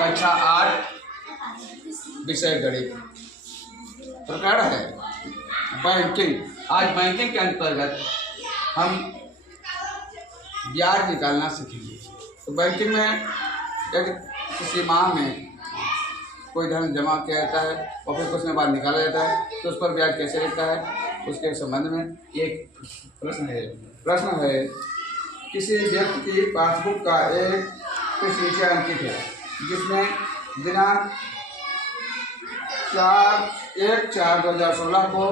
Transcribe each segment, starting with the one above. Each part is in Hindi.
कक्षा 8 विषय गणित। प्रकरण है बैंकिंग। आज बैंकिंग के अंतर्गत हम ब्याज निकालना सीखेंगे। तो बैंकिंग में यदि किसी माह में कोई धन जमा किया जाता है और फिर कुछ समय बाद निकाला जाता है तो उस पर ब्याज कैसे लगता है, उसके संबंध में एक प्रश्न है। किसी व्यक्ति की पासबुक का एक कुछ नीचे अंकित है जिसमें दिनांक 4/1/2016 को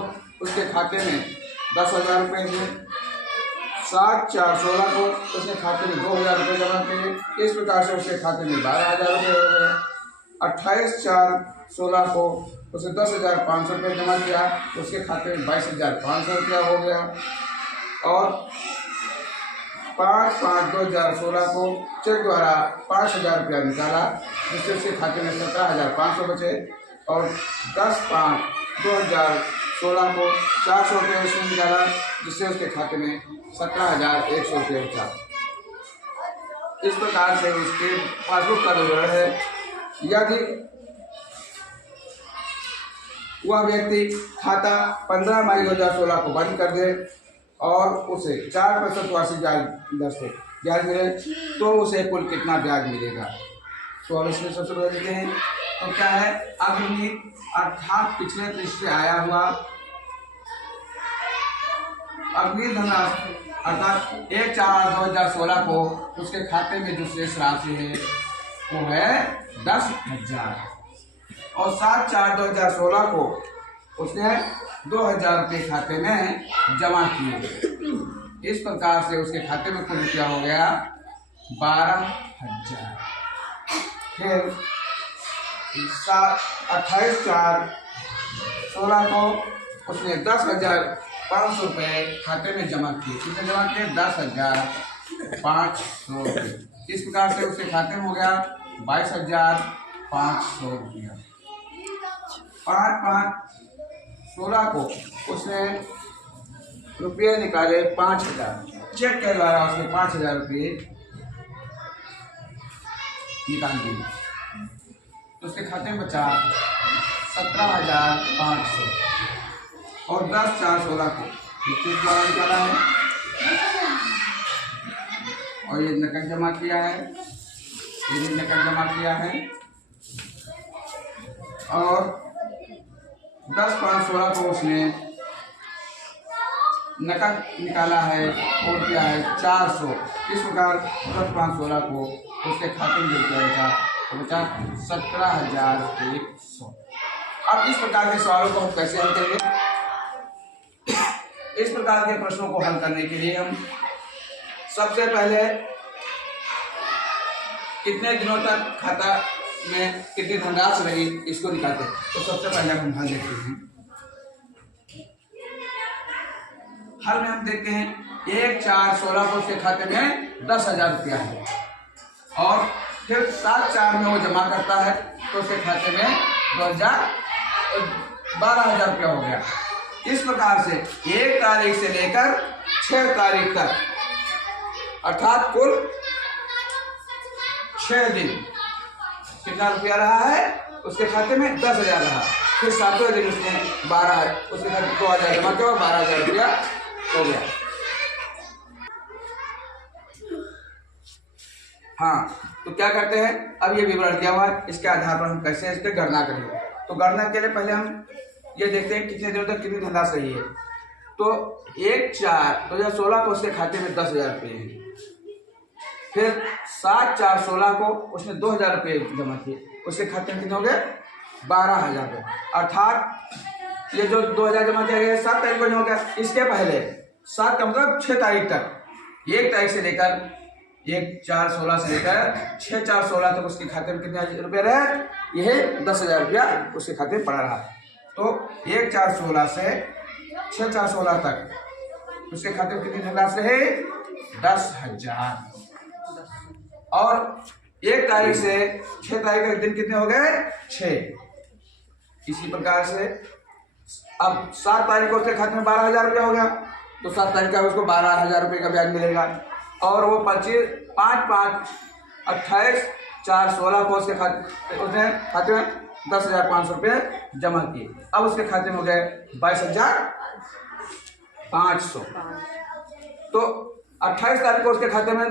उसके खाते में 10,000 रुपये थे। 7/4/16 को उसने खाते में 2,000 रुपये जमा किए। इस प्रकार से उसके खाते में 12,000 रुपये हो गए। 28/4/16 को उसने 10,500 रुपये जमा किया, उसके खाते में 22,500 रुपया हो गया। और 5/5/2016 को चेक द्वारा 5,000 रुपया निकाला जिससे उसके खाते में 17,500 बचे। और 10/5/2016 को 400 रुपये उसने निकाला जिससे उसके खाते में 17,100 रुपये बचा। इस प्रकार से उसके पासबुक का विवरण है। यदि वह व्यक्ति खाता 15 मई 2016 को बंद कर दे और उसे 4% वार्षिक दर से ब्याज मिले तो उसे कुल कितना ब्याज मिलेगा। तो हम इसमें सबसे पहले देखते हैं। तो क्या है, अग्रणी अर्थात पिछले पृष्ठ से आया हुआ अग्रणी धनराशि अर्थात 1/4/2016 को उसके खाते में जो शेष राशि है वो है 10,000 और 7/4/2016 को उसने 2,000 रुपये खाते में जमा किए। इस प्रकार से उसके खाते में कुल रुपया हो गया 12,000। फिर 28/4/16 को उसने 10,500 रुपये खाते में जमा किए। कितने जमा किए? 10,500 रुपये। इस प्रकार से उसके खाते में हो गया 22,500 रुपया। 5/5/16 को उसने रुपये निकाले 5,000। चेक के द्वारा उसने 5,000 रुपये निकाल दिए तो उसके खाते में बचा 17,500। और 10/4/16 को चेक द्वारा निकाला है और ये नकद जमा किया है, ये भी नकद जमा किया है। और 10/5/16 को उसने नकद निकाला है और दिया है 400। इस प्रकार 10/5/16 को उसके खाते में जो बचा तो बचा 17,100। अब इस प्रकार के सवालों को हम कैसे हल करेंगे? इस प्रकार के प्रश्नों को हल करने के लिए हम सबसे पहले कितने दिनों तक खाता में कितनी धनराशि रही इसको निकालते हैं। तो सबसे पहले हम हल देखते हैं। हल में हम देखते हैं 1/4/16 को उसके खाते में 10,000 रुपया है और फिर 7/4 में वो जमा करता है तो उसके खाते में 12,000 रुपया हो गया। इस प्रकार से 1 तारीख से लेकर 6 तारीख तक अर्थात कुल 6 दिन कितना रुपया रहा है उसके खाते में 10,000 रहा। फिर 7वें दिन उसने 12 उसके खाते में 2,000 जमा किया और 12,000 रुपया हो गया। हाँ, तो क्या करते हैं, अब ये विवरण दिया हुआ है, इसके आधार पर हम कैसे इसकी गणना करेंगे। तो गणना के लिए पहले हम ये देखते हैं कितने दिनों तक कितनी धनराशि रही है। तो 1/4/2016 को उसके खाते में 10,000 रुपये है। फिर 7/4/16 को उसने 2,000 रुपये जमा किए, उसके खाते में कितने हो गए? 12,000 रुपये। अर्थात ये जो 2,000 जमा किया गया 7 तारीख को जमा किया, इसके पहले 7 का मतलब 6 तारीख तक, 1 तारीख से लेकर 1/4/16 से लेकर 6/4/16 तक उसके खाते में कितने रुपये रहे? यह 10,000 रुपया उसके खाते में पड़ा रहा। तो 1/4/16 से 6/4/16 तक उसके खाते में कितनी धनराशि है? 10,000। और 1 तारीख से 6 तारीख तक दिन कितने हो गए? 6। इसी प्रकार से अब 7 तारीख को उसके खाते में 12,000 रुपया हो गया तो 7 तारीख का उसको 12,000 रुपये का ब्याज मिलेगा। और वो 5/5 28/4/16 को उसके खाते में 10,500 रुपये जमा किए। अब उसके खाते में हो गए 22,500। तो 28 तारीख को उसके खाते में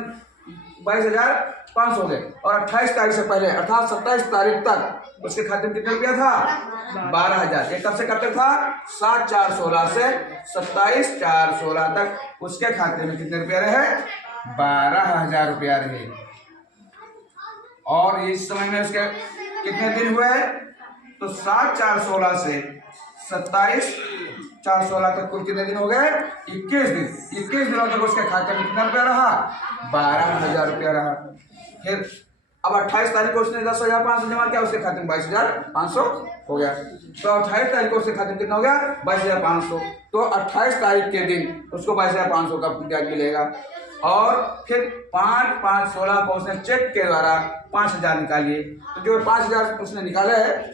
22,500 हो गए और 28 तारीख से पहले अर्थात 27 तारीख तक उसके खाते में कितना रुपया था? 12,000। ये कब से कब तक था? 7/4/16 से 27/4/16 तक उसके खाते में कितने रुपया रहे? 12,000 रुपया रहे। और इस समय में उसके कितने दिन हुए? तो 7/4/16 से 27/4/16 तक कुल कितने दिन हो गए? 21 दिन। 21 दिनों तक उसके खाते में कितना रुपया रहा? 12,000 रुपया रहा। फिर अब 28 तारीख को उसने 10,500 जमा किया, उसके खाते में 22,500 हो गया। तो 28 तारीख को उसके खाते में कितना हो गया? 22,500। तो 28 तारीख के दिन उसको 22,500 का ब्याज मिलेगा। और फिर 5/5/16 को उसने चेक के द्वारा 5,000 निकालिए। तो जो 5,000 उसने निकाले है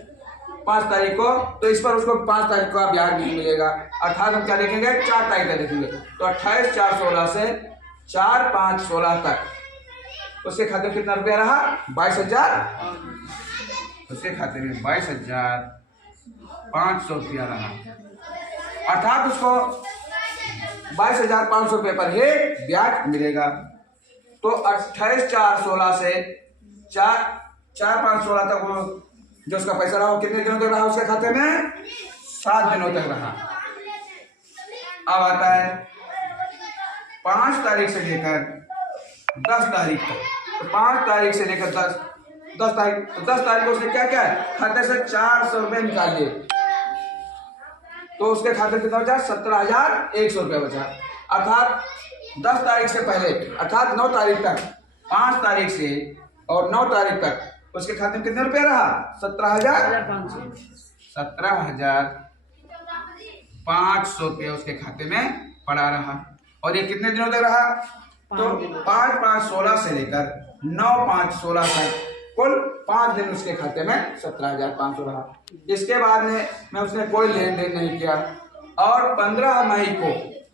5 तारीख को, तो इस पर उसको 5 तारीख का ब्याज नहीं मिलेगा। अर्थात हम क्या लिखेंगे? 4 तारीख का लिखेंगे। तो 28/4/16 से 4/5/16 तक उसके खाते में कितना रुपया रहा? 22,000। उसके खाते में 22,500 रुपया रहा। अर्थात उसको 22,500 रुपये पर ही ब्याज मिलेगा। तो 28/4/16 से 4/5/16 तक वो जो उसका पैसा रहा वो कितने दिनों तक रहा उसके खाते में? 7 दिनों तक रहा। अब आता है 5 तारीख से लेकर 10 तारीख तक। तो 5 तारीख से लेकर 10 तारीख, तो 10 तारीख को उसने क्या क्या है? खाते से 400 रुपये निकाल लिए। तो उसके खाते में कितना बचा? 17,100 रुपया बचा। अर्थात 10 तारीख से पहले अर्थात 9 तारीख तक, 5 तारीख से और 9 तारीख तक उसके खाते में कितने रुपया रहा? 17,500 रुपया उसके खाते में पड़ा रहा। और ये कितने दिनों तक रहा? तो 5/5/16 से लेकर 9/5/16 तक कुल 5 दिन उसके खाते में 17,500 रहा। इसके बाद में उसने कोई लेन देन नहीं किया। और 15 मई को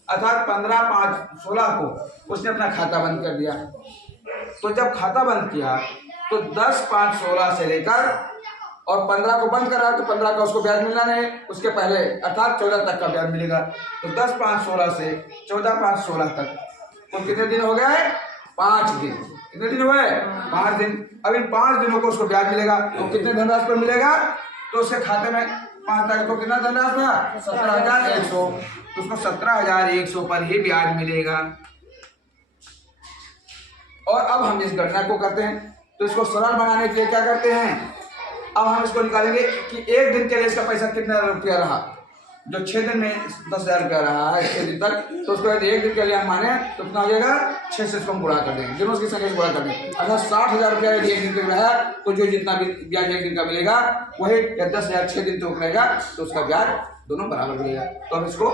अर्थात 15/5/16 को उसने अपना खाता बंद कर दिया। तो जब खाता बंद किया तो 10/5/16 से लेकर और 15 को बंद करा तो 15 का उसको ब्याज मिलना नहीं, उसके पहले अर्थात 14 तक का ब्याज मिलेगा। तो 10/5/16 से 14/5/16 तक तो कितने दिन हो गए? 5 दिन। कितने दिन हुए? 5 दिन। अब इन 5 दिनों को उसको ब्याज मिलेगा। तो कितने धनराशि पर मिलेगा? तो उसके खाते में 5 तारीख को कितना धनराशि था? 17,100। तो उसको 17,100 पर ही ब्याज मिलेगा। और अब हम इस गणना को करते हैं। तो इसको सरल बनाने के लिए क्या करते हैं? अब हम इसको निकालेंगे कि एक दिन के लिए इसका पैसा कितना रुपया रहा। जो 6 दिन में 10,000 रुपया रहा है 6 दिन तक, तो उसको एक दिन के लिए हम माने तो कितना हो जाएगा? 6 से इसको हम गुणा कर देंगे, दिनों की संख्या से गुणा कर देंगे। अगर 60,000 रुपया यदि एक दिन का रहा तो जो जितना भी ब्याज एक दिन का मिलेगा वही 10,000 6 दिन तक रहेगा, तो उसका ब्याज दोनों बराबर मिलेगा। तो हम इसको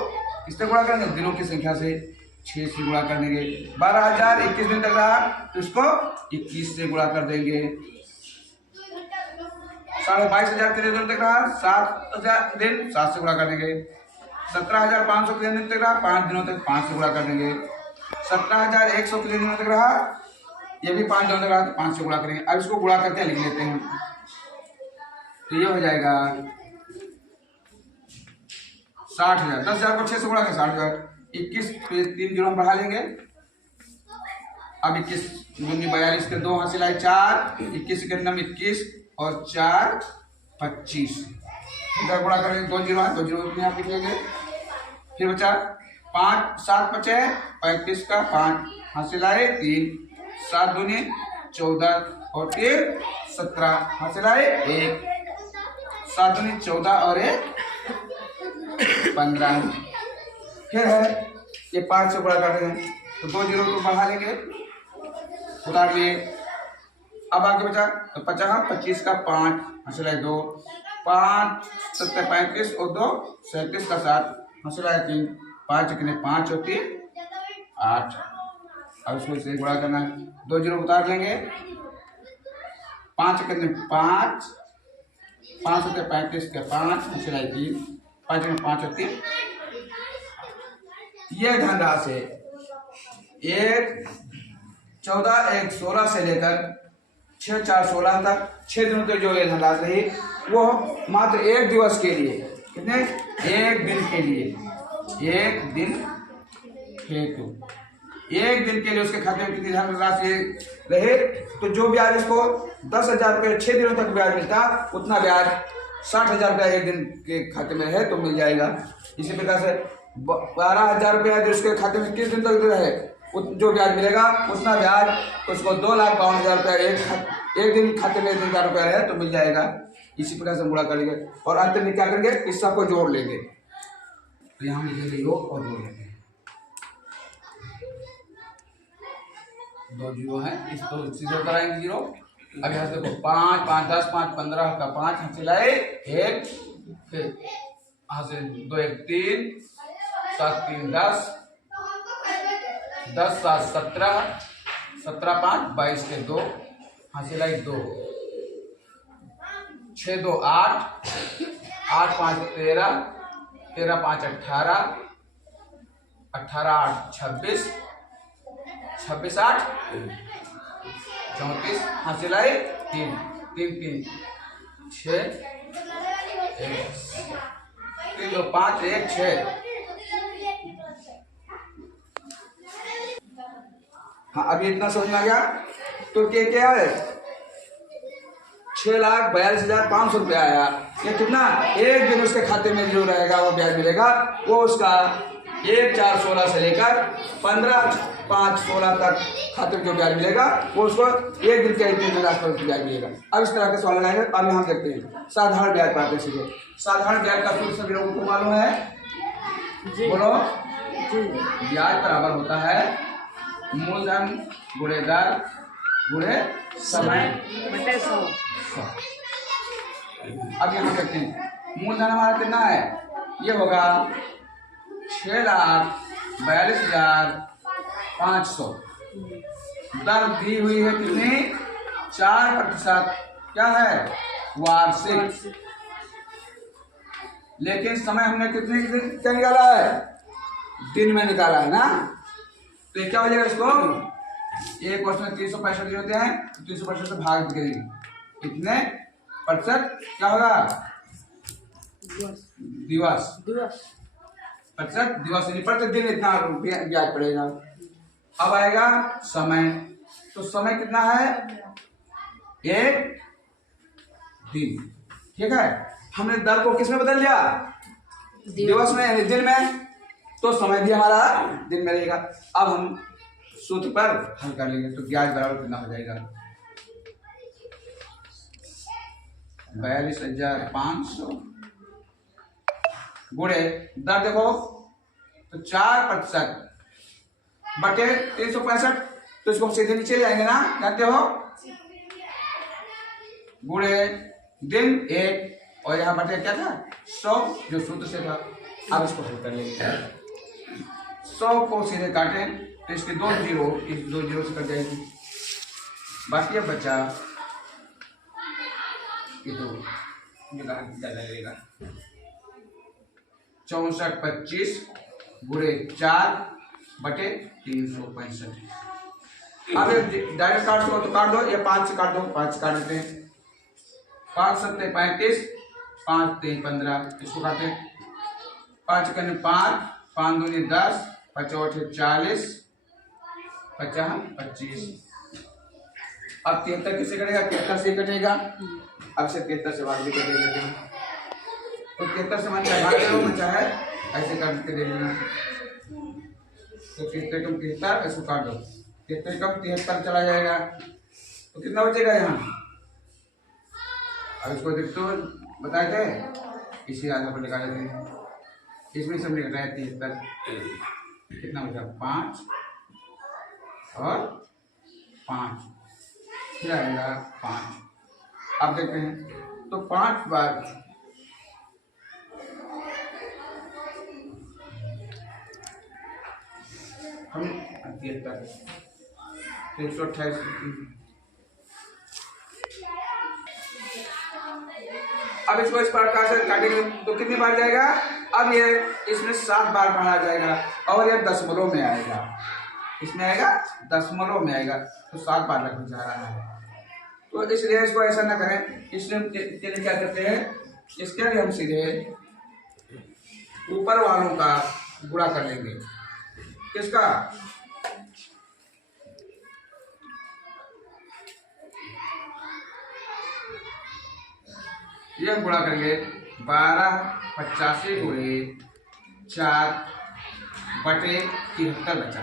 किससे गुणा करेंगे? दिनों की संख्या से 6 से गुणा कर देंगे। 12,000 21 दिन तक रहा तो इसको 21 से गुणा कर देंगे। 22,500 कितने दिन तक रहा? 7,000 दिन, 7 से गुणा कर देंगे। 17,500 कितने दिन तक रहा? 5 दिनों तक, 5 से गुणा कर देंगे। 17,100 कितने दिनों तक रहा? ये भी 5 दिनों तक रहा तो 5 से गुणा करेंगे। अब इसको गुणा करके लिख लेते हैं। तो ये हो जाएगा 60,000। 10,000 को 6 से गुणा करें 60,000। 21 3 जीरो बढ़ा लेंगे। अब 21 दूनी 42 के 2 हासिल आए 4, 21 के नम 21 और 4 25। इधर गुणा करेंगे 2 जीरो है, 2 जीरो यहाँ लिख लेंगे। फिर बचा 5 7 बचे 35 का 5 हासिल आए 3, 7 दूनी 14 और 3 17 हासिल आए 1, 7 दूनी 14 और 1 15। फिर है ये 5 से गुणा कर देंगे तो 2 जीरो को बढ़ा लेंगे, उतार लिए। अब आगे बचा तो 50 25 का 5 हासिल है 2, 5 7 35 और 2 37 का 7 हासिल है 3, 5 कितने 5 और 3 8। अब इसको इसे गुणा करना है, 2 जीरो उतार लेंगे। 5 कितने 5, 5 7 35 के 5 हासिल है 3, 5 में 5 और 3। ये धनराशि 1 14 1 16 से लेकर 6 4 16 तक 6 दिनों तक जो ये धनराशि रही वो मात्र 1 दिवस के लिए, कितने, 1 दिन के लिए, 1 दिन हेतु, 1 दिन के लिए उसके खाते में कितनी धनराशि रहे, तो जो ब्याज इसको 10,000 रुपये 6 दिनों तक ब्याज मिलता, उतना ब्याज 60,000 रुपया 1 दिन के खाते में है तो मिल जाएगा। इसी प्रकार से 12,000 रुपया जो उसके खाते में किस दिन तक रहे जो ब्याज मिलेगा, उतना ब्याज उसको 2,52,000 रुपया एक दिन खाते में 1,000 रुपया रहे तो मिल जाएगा। इसी प्रकार से गुणा करेंगे और अंत में क्या करेंगे, इस सब को जोड़ लेंगे। तो यहाँ लिखेंगे योग और जोड़ लेंगे, 2 जीरो है, इसको सीधे कराएंगे 0। अब यहाँ से देखो 5 5 10 5 15 का 5 हाथ से लाए 1, फिर यहाँ से 2 1 3 7 3 10 10 7 17 17 5 22 के 2 हाथ से लाए 2 6 2 8 8 5 13 13 5 18 18 8 26 26 8 34 हाथ से लाए 3 3 3 6 3 2 5 1 6। हाँ, अभी इतना समझ में आ गया। तो क्या है, 6,42,500 रुपया आया। ये कितना, 1 दिन उसके खाते में जो रहेगा वो ब्याज मिलेगा, वो उसका 1 4 16 से लेकर 15 5 16 तक खाते में जो ब्याज मिलेगा वो उसको 1 दिन के 1 दिन में ब्याज मिलेगा। अब इस तरह के सवाल लगाएंगे। अब यहाँ देखते हैं साधारण ब्याज पाते सीधे। साधारण ब्याज का सूत्र सभी लोगों को मालूम है, बोलो। ब्याज बराबर होता है मूलधन गुणे दर गुणे समय बटे 100। अब यहाँ देखते हैं मूलधन हमारा कितना है, ये होगा 6,42,500। दर दी हुई है कितनी, 4%, क्या है, वार्षिक। लेकिन समय हमने कितने क्या निकाला है, दिन में निकाला है ना। तो क्या हो जाएगा, इसको एक वर्ष में 365 होते हैं, 365 से भाग करेंगे, कितने प्रतिशत क्या होगा, दिवस प्रतिशत दिवस, प्रति दिन इतना ब्याज पड़ेगा। अब आएगा समय, तो समय कितना है, 1 दिन, ठीक है। हमने दर को किस में बदल दिया, दिवस में, दिन में, तो समय भी हमारा दिन में रहेगा। अब हम सूत्र पर हल कर लेंगे। तो ब्याज बराबर कितना हो जाएगा, 42,500 गुणे दर देखो तो 4% बटे 365, तो इसको सीधे नीचे ले आएंगे ना, जानते हो, गुणे दिन 1 और यहाँ बटे क्या था 100 जो सूत्र से था। अब इसको हल कर लेंगे। 100 को सीधे काटें तो इसके 2 जीरो, इस 2 जीरो से कट जाएगी, बाकी अब बचा ये 2 लगेगा 6425 गुणे 4 बटे 365। अब डायरेक्ट काट दो तो काट दो, या 5 से काट दो, 5 काट देते हैं, 5 7 35 5 3 15, इसको काटे 5 करने 5 5 दूनी 10 5 8 40 50 25। अब 73 किससे कटेगा, 73 से कटेगा। अब से 73 से भाग भी कर देते हैं, तो 73 से मान भाग दे लो, चाहे ऐसे काट के दे देना। तो 73 कम 73, इसको काट दो, 73 कम 73 चला जाएगा, तो कितना बचेगा यहाँ। अब इसको देखते हो बताए थे, इसी आधार पर निकाल लेते हैं। इसमें से हमने घटाया 73, कितना बचा 5 और 5, फिर आएगा 5। अब देखते हैं तो 5 बार हम 73 128। अब इसको इस प्रकार से काटेंगे तो कितनी बार जाएगा, अब ये इसमें 7 बार पढ़ा जाएगा और ये दशमलव में आएगा, इसमें आएगा दशमलव में आएगा, तो 7 बार लगभग जा रहा है। तो इसलिए इसको ऐसा ना करें, इसलिए के लिए क्या करते हैं, इसके लिए हम सीधे ऊपर वालों का गुणा कर लेंगे। किसका? ये हम गुणा करेंगे 1285 गुणे 4/73 बचा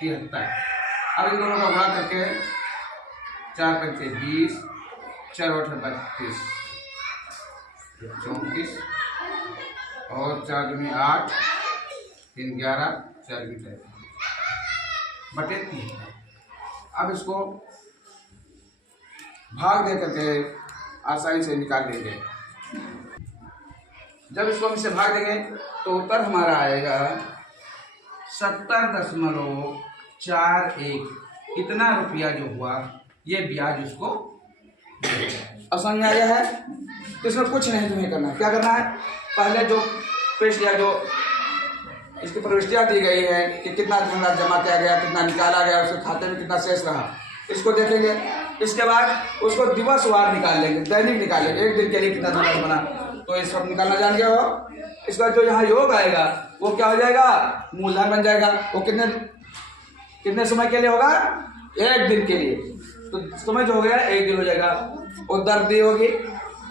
73। अब इन दोनों का गुणा करके 4 पंचे 20, 4 8 32, 34 और 4 दूनी 8, 3 11, 4 बटे 3। अब इसको भाग दे करके आसानी से निकाल देंगे। जब इसको हम इसे भाग देंगे तो उत्तर हमारा आएगा 70.41। कितना रुपया जो हुआ ये ब्याज उसको। अब समझ में आ गया है? तो इसमें कुछ नहीं तुम्हें करना, क्या करना है, पहले जो पेश या जो इसकी प्रविष्टियाँ दी गई है कि कितना धनराशि जमा किया गया, कितना निकाला गया, उसके खाते में कितना शेष रहा, इसको देखेंगे। इसके बाद उसको दिवसवार निकाल लेंगे, दैनिक निकालेंगे, एक दिन के लिए कितना धनराशि बना, तो ये सब निकालना जान गए हो। इसका जो यहाँ योग आएगा वो क्या हो जाएगा, मूलधन बन जाएगा। वो कितने समय के लिए होगा, एक दिन के लिए। तो समय जो हो गया एक दिन हो जाएगा। और दर दी होगी,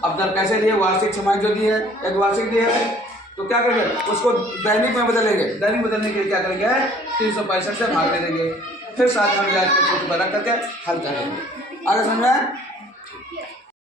अब दर कैसे दी है, वार्षिक छमाही जो दी है, एक वार्षिक दी है, तो क्या करेंगे, उसको दैनिक में बदलेंगे। दैनिक बदलने के लिए क्या करेंगे, 365 से भाग दे देंगे, फिर 7 में ब्याज के छोटे बना करके हल करेंगे। आगे समझ में?